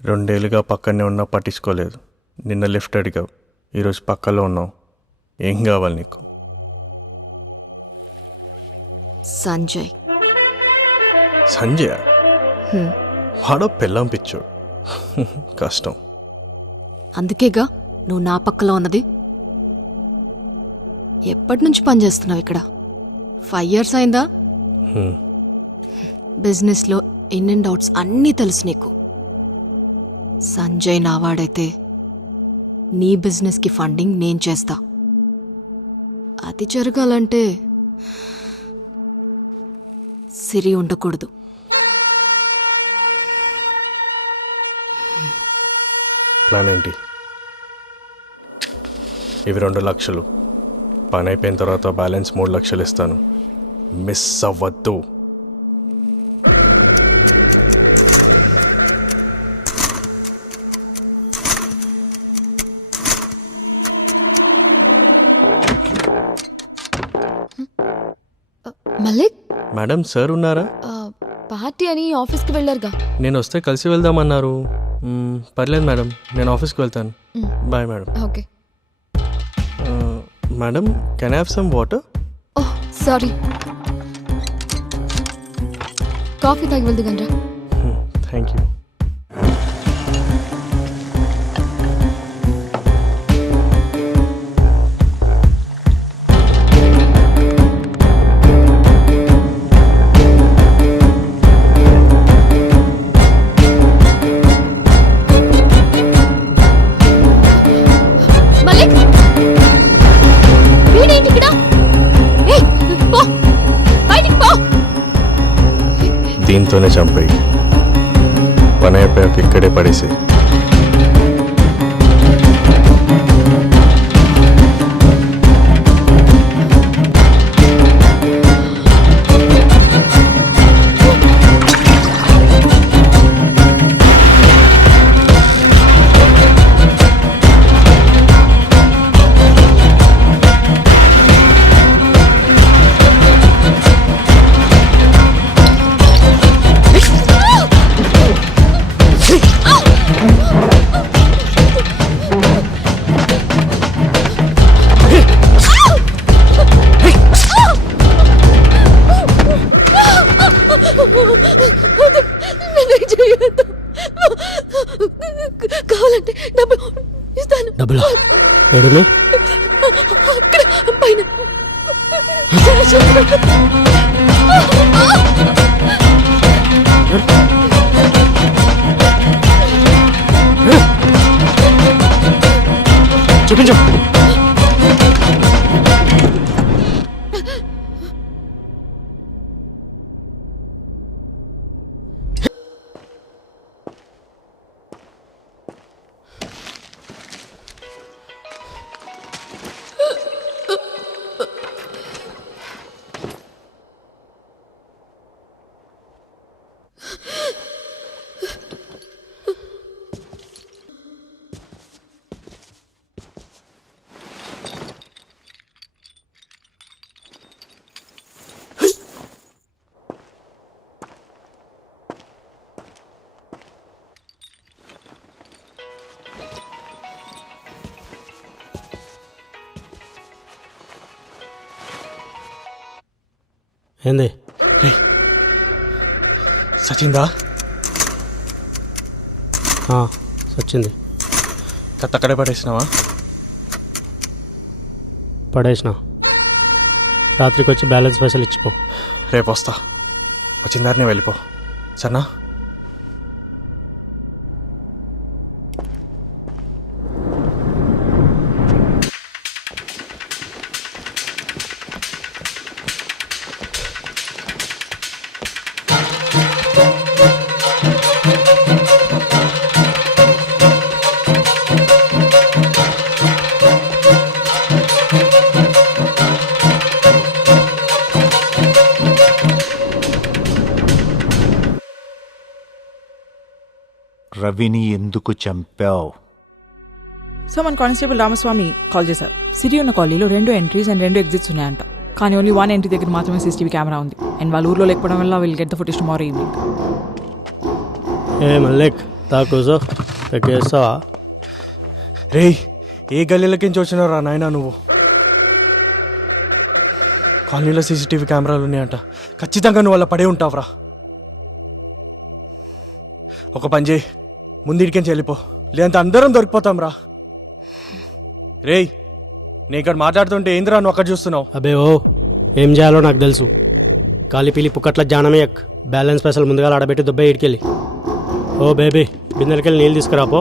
రెండేళ్ళుగా పక్కనే ఉన్నా పట్టించుకోలేదు. నిన్న లిఫ్ట్ అడిగావు, ఈరోజు పక్కలో ఉన్నావు. ఏం కావాలి నీకు? సంజయ్. సంజయ్ వాడో పెళ్ళాం పిచ్చోడు. కష్టం. అందుకేగా నువ్వు నా పక్కలో ఉన్నది. ఎప్పటి నుంచి పనిచేస్తున్నావు ఇక్కడ? 5 years అయిందా? బిజినెస్లో ఇన్ అండ్ అవుట్స్ అన్నీ తెలుసు నీకు. సంజయ్ నావాడైతే నీ బిజినెస్కి ఫండింగ్ నేను చేస్తా. అది జరగాలంటే సిరి ఉండకూడదు. ప్లాన్ ఏంటి? ఇవి 2 లక్షలు. పని అయిపోయిన తర్వాత బ్యాలెన్స్ 3 లక్షలు ఇస్తాను. మిస్ అవ్వద్దు. మలిక్ మేడం, సార్ ఉన్నారా? పార్టీ అని ఆఫీస్కి వెళ్ళారుగా. నేను వస్తే కలిసి వెళ్దామన్నారు. పర్లేదు మేడం, నేను ఆఫీస్కి వెళ్తాను. Bye madam. Okay madam, can I have some water? Oh sorry, coffee తాగి వెళ్దు గండ్రా. Thank you. దీంతోనే చంపేయి. పని అయిపోయాక ఇక్కడే పడేసి. కావాలంటే డబ్బులు ఇస్తాను. డబ్బులా? ఏడులే? అక్కడ పైన. చూపించు. ఏంది? సచిందా? సచ్చింది. అక్కడే పడేసినావా? పడేసిన. రాత్రికి వచ్చి బ్యాలెన్స్ పైసలు ఇచ్చిపో. రేపు వస్తా. వచ్చిందారనే వెళ్ళిపో, సరేనా? రవిని ఎందుకు చంపావు? సో మన కానిస్టేబుల్ రామస్వామి కాల్ చేశారు. సిరి ఉన్న కాలనీలో 2 ఎంట్రీస్ అండ్ 2 ఎగ్జిట్స్ ఉన్నాయంట. కానీ ఓన్లీ వన్ ఎంట్రీ దగ్గర మాత్రమే సీసీటీవీ కెమెరా ఉంది. అండ్ వాళ్ళ ఊర్లో లేకపోవడం వల్ల will get the footage tomorrow evening. ఏ మల్లిక్ తా కూసో తగ్గేస్తావా? రేయ్, ఏ గల్లీలకించి వచ్చినారా నాయనా నువ్వు? కాలనీలో సీసీటీవీ కెమెరాలు ఉన్నాయంట. ఖచ్చితంగా నువ్వు అలా పడే ఉంటావురా. ఒక పని చేయి, ముందిడికించి వెళ్ళిపో, లేదంటే అందరం దొరికిపోతాం రా. రేయ్, నేను ఇక్కడ మాట్లాడుతుంటే ఏందిరా నువ్వు అక్కడ చూస్తున్నావు? అబే ఓ ఏం చేయాలో నాకు తెలుసు. కాలిపీలి పుక్కట్ల జానమయ్యక్ బ్యాలెన్స్ పైసలు ముందుగా ఆడబెట్టి దుబ్బే ఇడికెళ్ళి. ఓ బేబీ బిందెలకెళ్ళి నీళ్ళు తీసుకురాపో.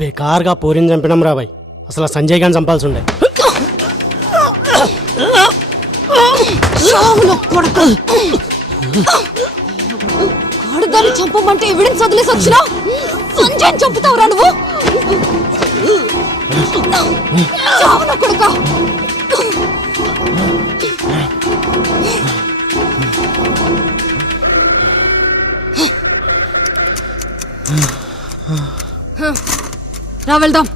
బేకార్గా పోరిని చంపినాం రా బాయ్. అసలు ఆ సంజయ్ గాని చంపాల్సి ఉండే. ఆడదాన్ని చంపమంటే ఎవిడెన్స్ వదిలేసి వచ్చినా సంజయ్ చంపుతావురా నువ్వు? చావున కొడుకా. రా వెళ్దాం.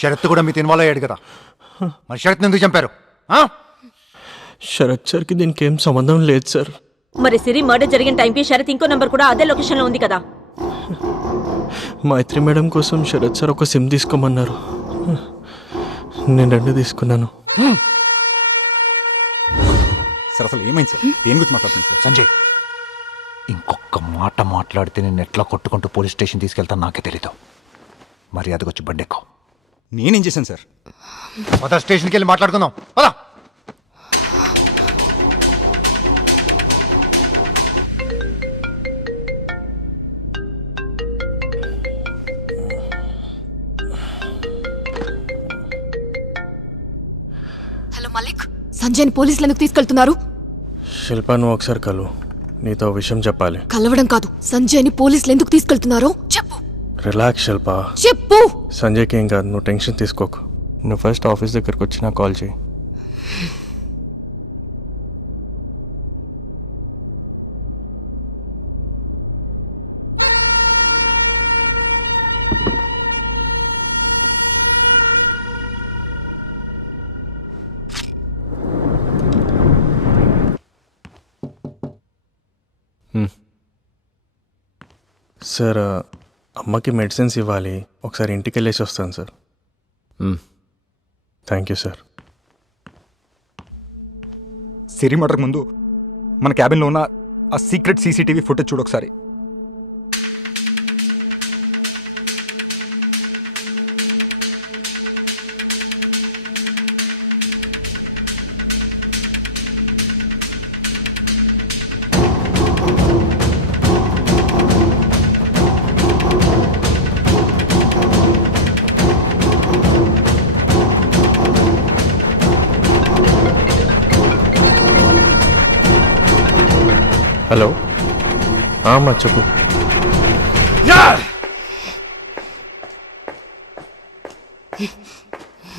షరత్ కూడా మీతో ఇన్వాల్వ్ అయ్యాడు కదా, మరి షరత్ని ఎందుకు చంపారు? శరత్ సార్కి దీనికి ఏం సంబంధం లేదు సార్. మరి సిరి మర్డర్ జరిగిన టైంకి శరత్ ఇంకో నంబర్ కూడా అదే లొకేషన్ లో ఉంది కదా. మైత్రి మేడం కోసం శరత్ సార్ ఒక సిమ్ తీసుకోమన్నారు. నేను 2 తీసుకున్నాను. సార్ అసలు ఏమైంది సార్? దేని గురించి మాట్లాడుతుంది సార్? సంజయ్, ఇంకొక మాట మాట్లాడితే నేను ఎట్లా కొట్టుకుంటూ పోలీస్ స్టేషన్ తీసుకెళ్తాను నాకే తెలీదు. మరి అదిగొచ్చి బండెక్కో. నేనేం చేశాను సార్? పద స్టేషన్కి వెళ్ళి మాట్లాడుకుందాం. పదా. హలో మల్లిక్, సంజయ్ని పోలీసులు ఎందుకు తీసుకెళ్తున్నారు? శిల్ప, నువ్వు ఒకసారి కలు, నీతో విషయం చెప్పాలి. కలవడం కాదు, సంజయ్ని పోలీసులు ఎందుకు తీసుకెళ్తున్నారో చెప్పు. రిలాక్స్ శిల్ప. చెప్పు. సంజయ్కి ఏం కాదు, నువ్వు టెన్షన్ తీసుకోకు. నువ్వు ఫస్ట్ ఆఫీస్ దగ్గరకు వచ్చి నాకు కాల్ చేయి. సార్, అమ్మకి మెడిసిన్స్ ఇవ్వాలి, ఒకసారి ఇంటికి వెళ్ళేసి వస్తాను sir. Thank you sir. Siri murder ముందు మన క్యాబిన్లో ఉన్న ఆ సీక్రెట్ సీసీటీవీ ఫుటేజ్ చూడు ఒకసారి. హలో, అమ్మా చెప్పు.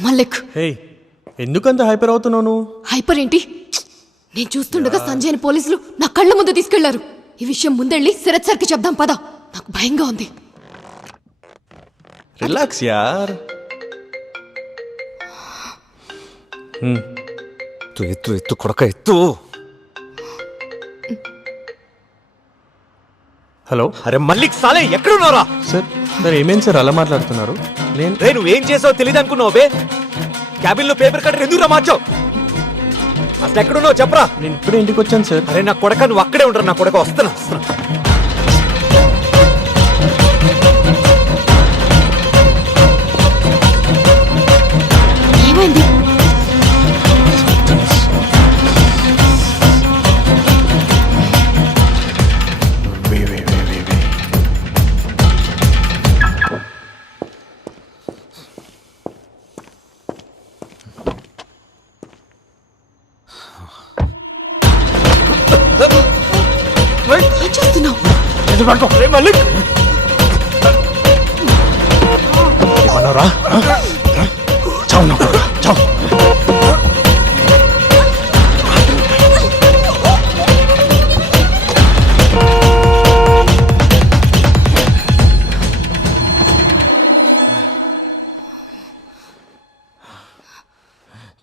మల్లిక్, హే, ఎందుకంత హైపర్ అవుతున్నావు నువ్వు? హైపర్ ఏంటి? నేను చూస్తుండగా సంజయ్ని పోలీసులు నా కళ్ళ ముందు తీసుకెళ్లారు. ఈ విషయం ముందెళ్ళి శరత్ సార్కి చెప్దాం పదా. నాకు భయంగా ఉంది. రిలాక్స్ యార్. ఎత్తు ఎత్తు ఎత్తు కొడక ఎత్తు. హలో. అరే మల్లిక్ సాలే ఎక్కడున్నారా? సార్, సార్ ఏమైంది సార్ అలా మాట్లాడుతున్నారు? నేను రే నువ్వేం చేసావు తెలియదు అనుకున్నావు బే. క్యాబిన్ లో పేపర్ కట్టర్ ఎందుకు మార్చావు? అసలు ఎక్కడున్నావు చెప్పరా? నేను ఇప్పుడే ఇంటికి వచ్చాను సార్. అరే నా కొడక నువ్వు అక్కడే ఉండరు. నా కొడక వస్తున్నా. ఏమైంది? ఏం చేస్తున్నావు? రే మల్లిక్ చేస్తావురా చావు నా కొడుకా, చావు.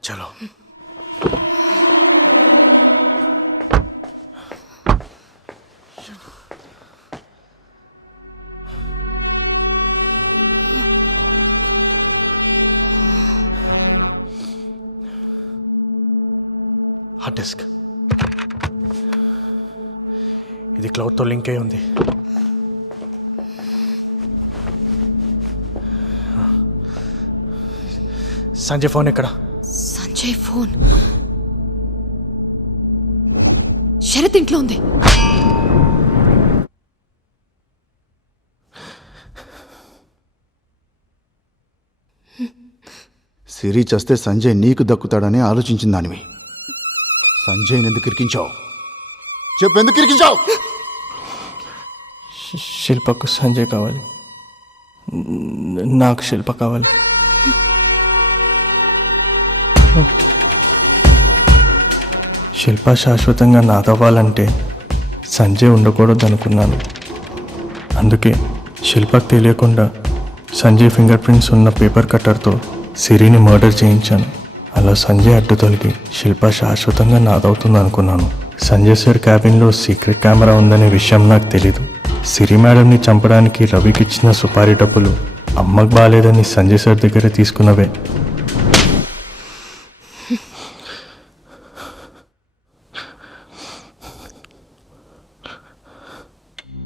చలో హార్డ్ డిస్క్ ఇది క్లౌడ్తో లింక్ అయి ఉంది. సంజయ్ ఫోన్ ఎక్కడ? సంజయ్ ఫోన్ శరత్ ఇంట్లో ఉంది. సిరి చస్తే సంజయ్ నీకు దక్కుతాడని ఆలోచించిన దానివి. సంజయ్ ఎందుకు ఇరికించావు? చెప్పు, ఎందుకు ఇరికించావు? శిల్పకు సంజయ్ కావాలి, నాకు శిల్ప కావాలి. శిల్ప శాశ్వతంగా నాదవ్వాలంటే సంజయ్ ఉండకూడదు అనుకున్నాను. అందుకే శిల్పకు తెలియకుండా సంజయ్ ఫింగర్ ప్రింట్స్ ఉన్న పేపర్ కట్టర్తో సిరిని మర్డర్ చేయించాను. అలా సంజయ్ అడ్డు తొలగి శిల్ప శాశ్వతంగా నాదవుతుంది అనుకున్నాను. సంజయ్ సార్ క్యాబిన్లో సీక్రెట్ కెమెరా ఉందనే విషయం నాకు తెలీదు. సిరి మేడంని చంపడానికి రవికి ఇచ్చిన సుపారీ డబ్బులు అమ్మకు బాగాలేదని సంజయ్ సార్ దగ్గర తీసుకున్నవే.